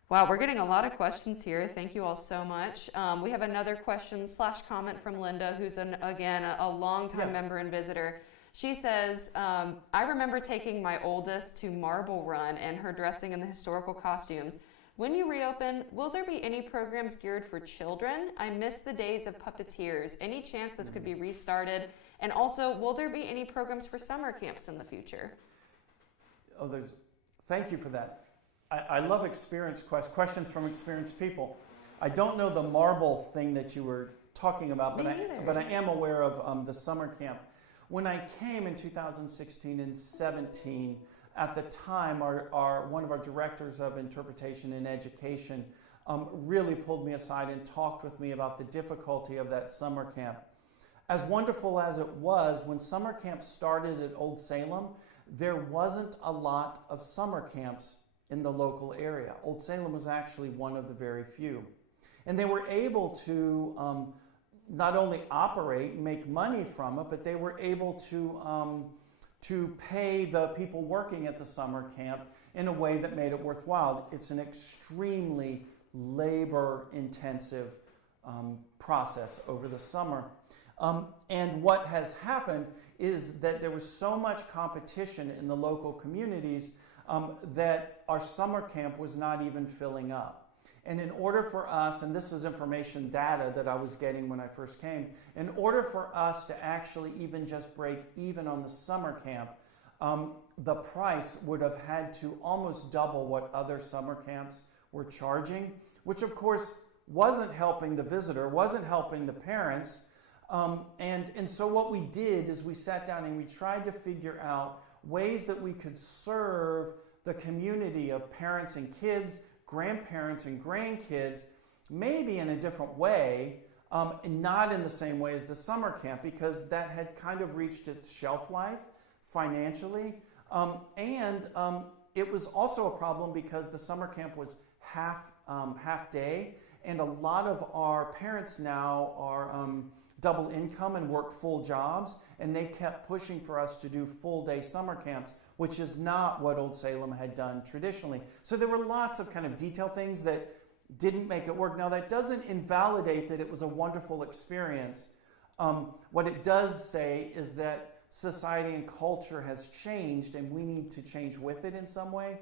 Wow, we're getting a lot of questions here. Thank you all so much. We have another question/comment from Linda, who's, again, a longtime member and visitor. She says, I remember taking my oldest to Marble Run and her dressing in the historical costumes. When you reopen, will there be any programs geared for children? I miss the days of puppeteers. Any chance this could be restarted? And also, will there be any programs for summer camps in the future? Thank you for that. I love questions from experienced people. I don't know the marble thing that you were talking about, Me but neither. but I am aware of the summer camp. When I came in 2016 and 17, at the time, one of our directors of interpretation and education really pulled me aside and talked with me about the difficulty of that summer camp. As wonderful as it was, when summer camp started at Old Salem, there wasn't a lot of summer camps in the local area. Old Salem was actually one of the very few. And they were able to not only operate and make money from it, but they were able to pay the people working at the summer camp in a way that made it worthwhile. It's an extremely labor-intensive process over the summer. And what has happened is that there was so much competition in the local communities that our summer camp was not even filling up. And in order for us, and this is information data that I was getting when I first came, in order for us to actually even just break even on the summer camp, the price would have had to almost double what other summer camps were charging, which of course wasn't helping the visitor, wasn't helping the parents. And so what we did is we sat down and we tried to figure out ways that we could serve the community of parents and kids, grandparents and grandkids, maybe in a different way, not in the same way as the summer camp, because that had kind of reached its shelf life financially. And it was also a problem because the summer camp was half day, and a lot of our parents now are double income and work full jobs, and they kept pushing for us to do full day summer camps, which is not what Old Salem had done traditionally. So there were lots of kind of detail things that didn't make it work. Now that doesn't invalidate that it was a wonderful experience. What it does say is that society and culture has changed and we need to change with it in some way.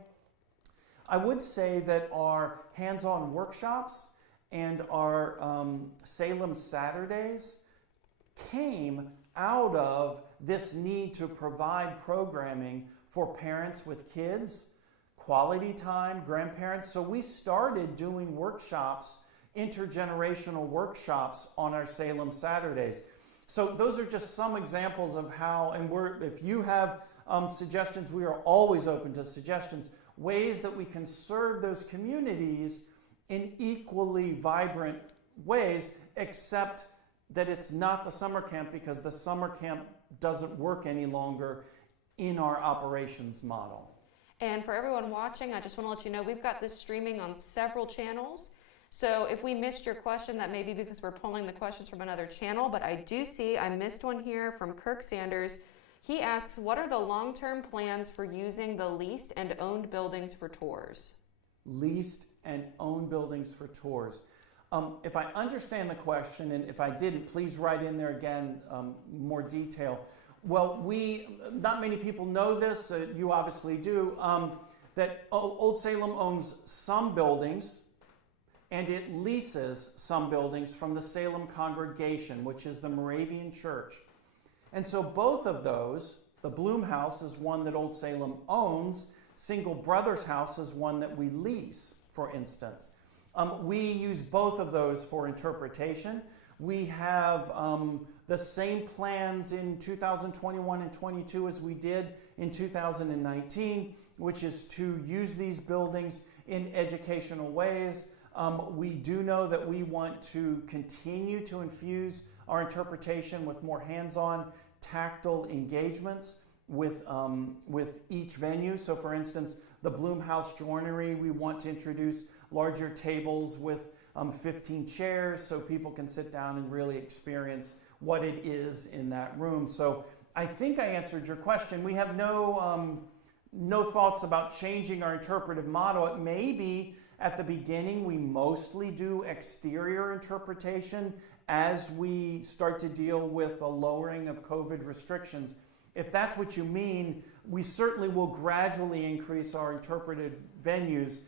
I would say that our hands-on workshops and our Salem Saturdays came out of this need to provide programming for parents with kids, quality time, grandparents. So we started doing workshops, intergenerational workshops on our Salem Saturdays. So those are just some examples of how, and if you have suggestions, we are always open to suggestions, ways that we can serve those communities in equally vibrant ways, except that it's not the summer camp because the summer camp doesn't work any longer in our operations model. And for everyone watching, I just want to let you know we've got this streaming on several channels. So if we missed your question, that may be because we're pulling the questions from another channel, but I do see I missed one here from Kirk Sanders. He asks, what are the long-term plans for using the leased and owned buildings for tours? Leased and owned buildings for tours. If I understand the question, and if I didn't, please write in there again more detail. Well, not many people know this, you obviously do, that Old Salem owns some buildings and it leases some buildings from the Salem congregation, which is the Moravian Church. And so both of those, the Bloom House is one that Old Salem owns, Single Brothers House is one that we lease, for instance. We use both of those for interpretation. We have the same plans in 2021 and 22 as we did in 2019, which is to use these buildings in educational ways. We do know that we want to continue to infuse our interpretation with more hands-on, tactile engagements with each venue. So for instance, the Bloom House Joinery, we want to introduce larger tables with 15 chairs so people can sit down and really experience what it is in that room. So I think I answered your question. We have no thoughts about changing our interpretive model. It may be at the beginning we mostly do exterior interpretation as we start to deal with a lowering of COVID restrictions. If that's what you mean, we certainly will gradually increase our interpreted venues.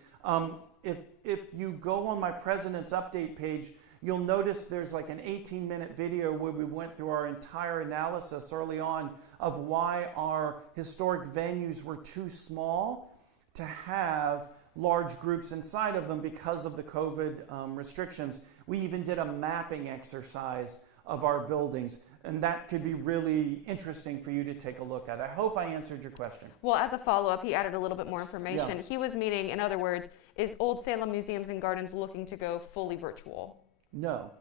If you go on my President's Update page, you'll notice there's like an 18-minute video where we went through our entire analysis early on of why our historic venues were too small to have large groups inside of them because of the COVID restrictions. We even did a mapping exercise of our buildings, and that could be really interesting for you to take a look at. I hope I answered your question. Well, as a follow-up, he added a little bit more information. Yeah. He was meaning, in other words, is Old Salem Museums and Gardens looking to go fully virtual? No,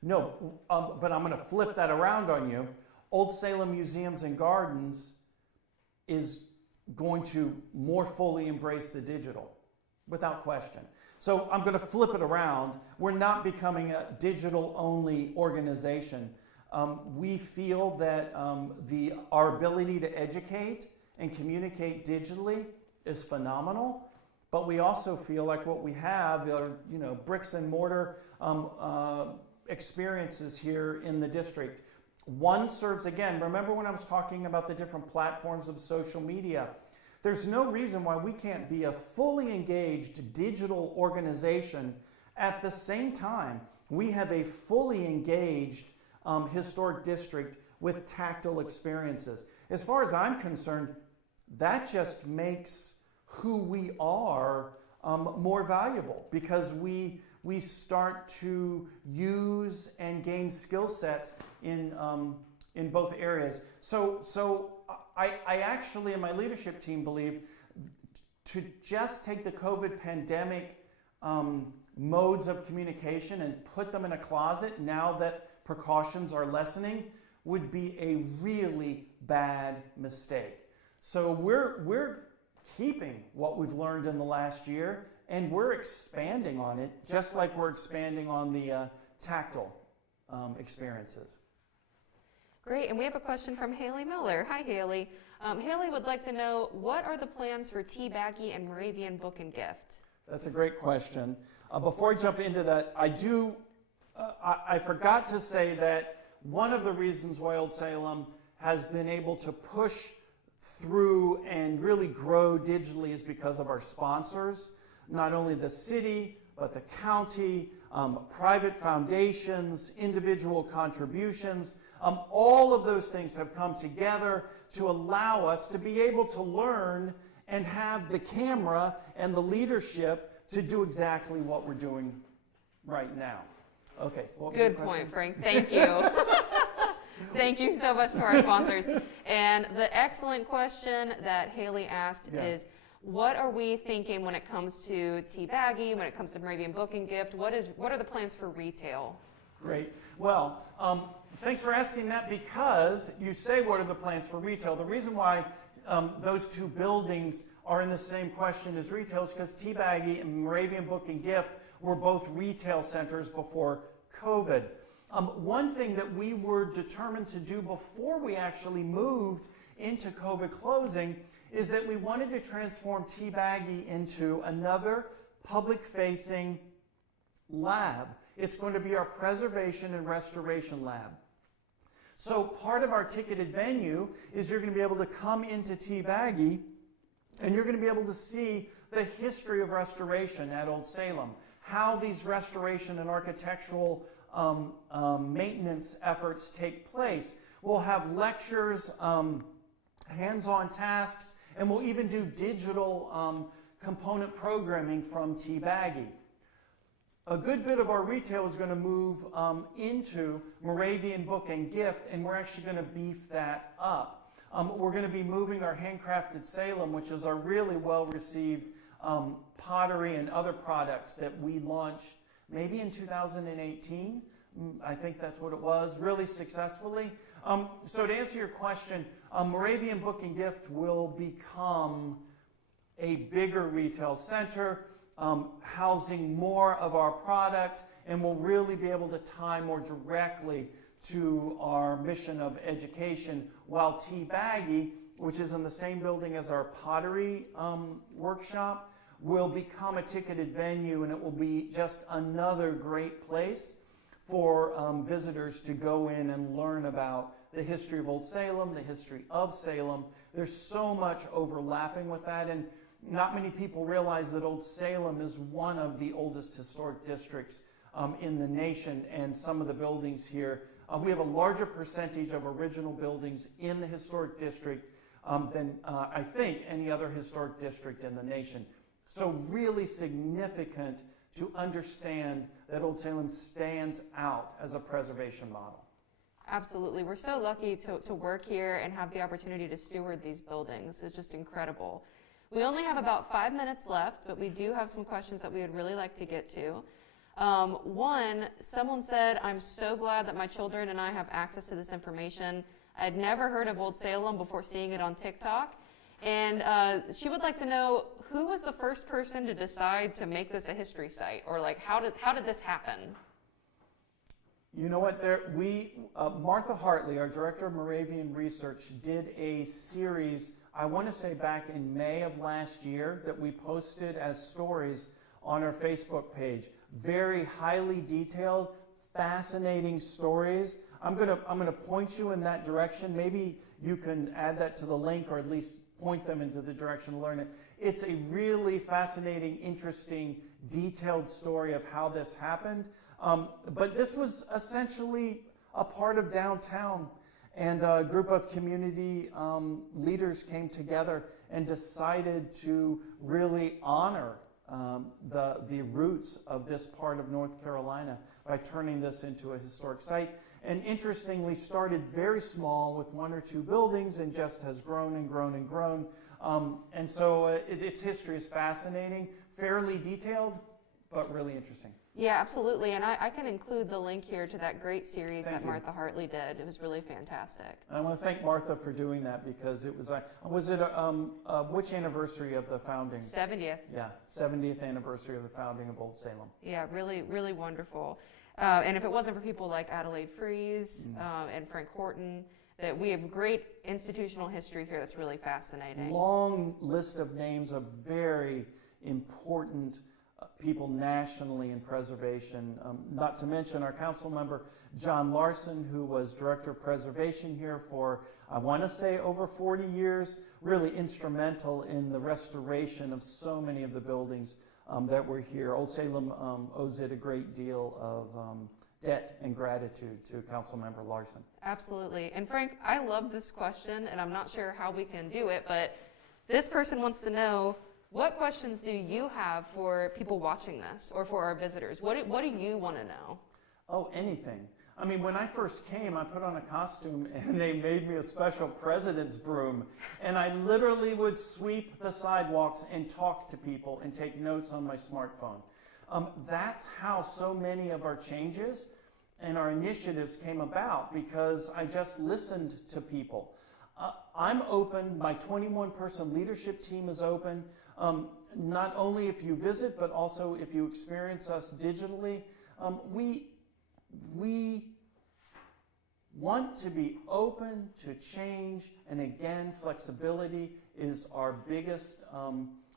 but I'm going to flip that around on you. Old Salem Museums and Gardens is going to more fully embrace the digital, without question. So I'm going to flip it around. We're not becoming a digital-only organization. We feel that our ability to educate and communicate digitally is phenomenal, but we also feel like what we have are, bricks and mortar experiences here in the district. One serves, again, remember when I was talking about the different platforms of social media? There's no reason why we can't be a fully engaged digital organization. At the same time, we have a fully engaged historic district with tactile experiences. As far as I'm concerned, that just makes who we are more valuable, because we start to use and gain skill sets in both areas. So I actually, and my leadership team, believe to just take the COVID pandemic modes of communication and put them in a closet now that precautions are lessening would be a really bad mistake. So we're keeping what we've learned in the last year, and we're expanding on it, just like we're expanding on the tactile experiences. Great, and we have a question from Haley Miller. Hi, Haley. Haley would like to know, what are the plans for teabaggy and Moravian Book and Gift? That's a great question. Before I jump into that, I forgot to say that one of the reasons why Old Salem has been able to push through and really grow digitally is because of our sponsors. Not only the city, but the county, private foundations, individual contributions. All of those things have come together to allow us to be able to learn and have the camera and the leadership to do exactly what we're doing right now. Okay. So what was your Good question? point, Frank. Thank you. Thank you so much to our sponsors. And the excellent question that Haley asked is, what are we thinking when it comes to teabaggy, when it comes to Moravian Book and Gift? What are the plans for retail? Great. Well, thanks for asking that, because you say what are the plans for retail. The reason why those two buildings are in the same question as retail is because teabaggy and Moravian Book and Gift were both retail centers before COVID. One thing that we were determined to do before we actually moved into COVID closing is that we wanted to transform teabaggy into another public-facing lab. It's going to be our preservation and restoration lab. So part of our ticketed venue is you're going to be able to come into teabaggy and you're going to be able to see the history of restoration at Old Salem, how these restoration and architectural maintenance efforts take place. We'll have lectures, hands-on tasks, and we'll even do digital component programming from teabaggy. A good bit of our retail is going to move into Moravian Book and Gift, and we're actually going to beef that up. We're going to be moving our handcrafted Salem, which is our really well-received pottery and other products that we launched maybe in 2018. I think that's what it was, really successfully. So to answer your question, Moravian Book and Gift will become a bigger retail center, housing more of our product, and we'll really be able to tie more directly to our mission of education, while teabaggy, which is in the same building as our pottery workshop, will become a ticketed venue, and it will be just another great place for visitors to go in and learn about the history of Old Salem, the history of Salem. There's so much overlapping with that, and not many people realize that Old Salem is one of the oldest historic districts in the nation, and some of the buildings here, we have a larger percentage of original buildings in the historic district than I think any other historic district in the nation. So really significant to understand that Old Salem stands out as a preservation model. Absolutely. We're so lucky to work here and have the opportunity to steward these buildings. It's just incredible. We only have about 5 minutes left, but we do have some questions that we would really like to get to. One, someone said, I'm so glad that my children and I have access to this information. I'd never heard of Old Salem before seeing it on TikTok. And she would like to know, who was the first person to decide to make this a history site? Or like, how did this happen? You know what? Martha Hartley, our director of Moravian Research, did a series, I want to say back in May of last year, that we posted as stories on our Facebook page. Very highly detailed, fascinating stories. I'm gonna point you in that direction. Maybe you can add that to the link, or at least point them into the direction to learn it. It's a really fascinating, interesting, detailed story of how this happened. But this was essentially a part of downtown, and a group of community leaders came together and decided to really honor the roots of this part of North Carolina by turning this into a historic site. And interestingly, started very small with 1 or 2 buildings and just has grown and grown and grown. And so its history is fascinating, fairly detailed, but really interesting. Yeah, absolutely. And I can include the link here to that great series Thank that you. Martha Hartley did. It was really fantastic. And I want to thank Martha for doing that, because it was which anniversary of the founding? 70th. Yeah, 70th anniversary of the founding of Old Salem. Yeah, really, really wonderful. And if it wasn't for people like Adelaide Fries and Frank Horton, that we have great institutional history here that's really fascinating. Long list of names of very important people nationally in preservation, not to mention our council member, John Larson, who was Director of Preservation here for, I want to say, over 40 years, really instrumental in the restoration of so many of the buildings that were here. Old Salem owes it a great deal of debt and gratitude to Council Member Larson. Absolutely. And Frank, I love this question, and I'm not sure how we can do it, but this person wants to know, what questions do you have for people watching this, or for our visitors? What do you want to know? Oh, anything. I mean, when I first came, I put on a costume and they made me a special president's broom. And I literally would sweep the sidewalks and talk to people and take notes on my smartphone. That's how so many of our changes and our initiatives came about, because I just listened to people. I'm open. My 21-person leadership team is open. Not only if you visit, but also if you experience us digitally. We want to be open to change, and again, flexibility is our biggest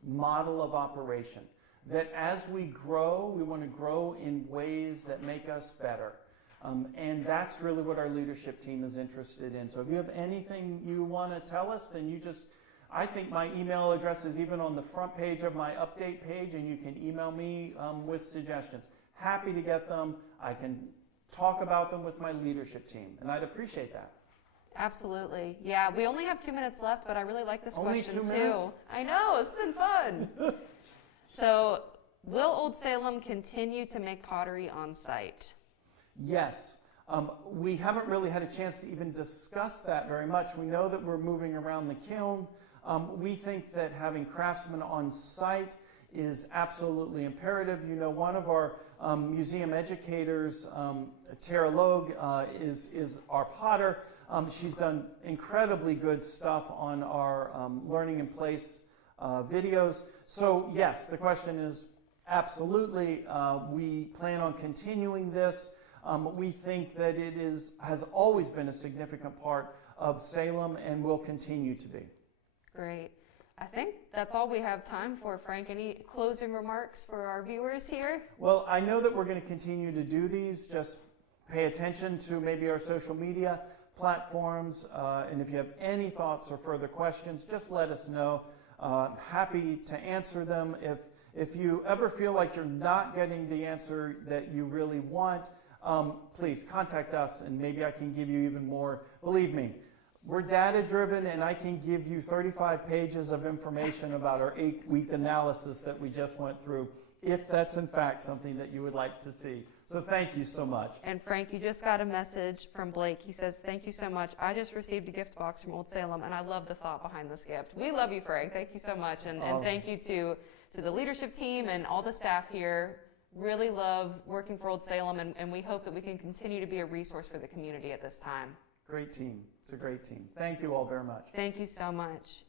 model of operation. That as we grow, we want to grow in ways that make us better. And that's really what our leadership team is interested in. So if you have anything you want to tell us, then I think my email address is even on the front page of my update page, and you can email me with suggestions. Happy to get them. I can talk about them with my leadership team, and I'd appreciate that. Absolutely. Yeah, we only have 2 minutes left, but I really like this Only question 2 too. minutes? I know, it's been fun. So, will Old Salem continue to make pottery on site? Yes. We haven't really had a chance to even discuss that very much. We know that we're moving around the kiln. We think that having craftsmen on site is absolutely imperative. You know, one of our museum educators, Tara Logue, is our potter. She's done incredibly good stuff on our Learning in Place videos. So yes, the question is absolutely. We plan on continuing this. We think that it has always been a significant part of Salem and will continue to be. Great. I think that's all we have time for, Frank. Any closing remarks for our viewers here? Well, I know that we're going to continue to do these. Just pay attention to maybe our social media platforms. And if you have any thoughts or further questions, just let us know. Happy to answer them. If you ever feel like you're not getting the answer that you really want, please contact us, and maybe I can give you even more. Believe me, We're data driven, and I can give you 35 pages of information about our 8-week analysis that we just went through, if that's in fact something that you would like to see. So thank you so much. And Frank, you just got a message from Blake. He says, thank you so much. I just received a gift box from Old Salem, and I love the thought behind this gift. We love you, Frank. Thank you so much. And thank you to the leadership team and all the staff here. Really love working for Old Salem, and we hope that we can continue to be a resource for the community at this time. Great team. It's a great team. Thank you all very much. Thank you so much.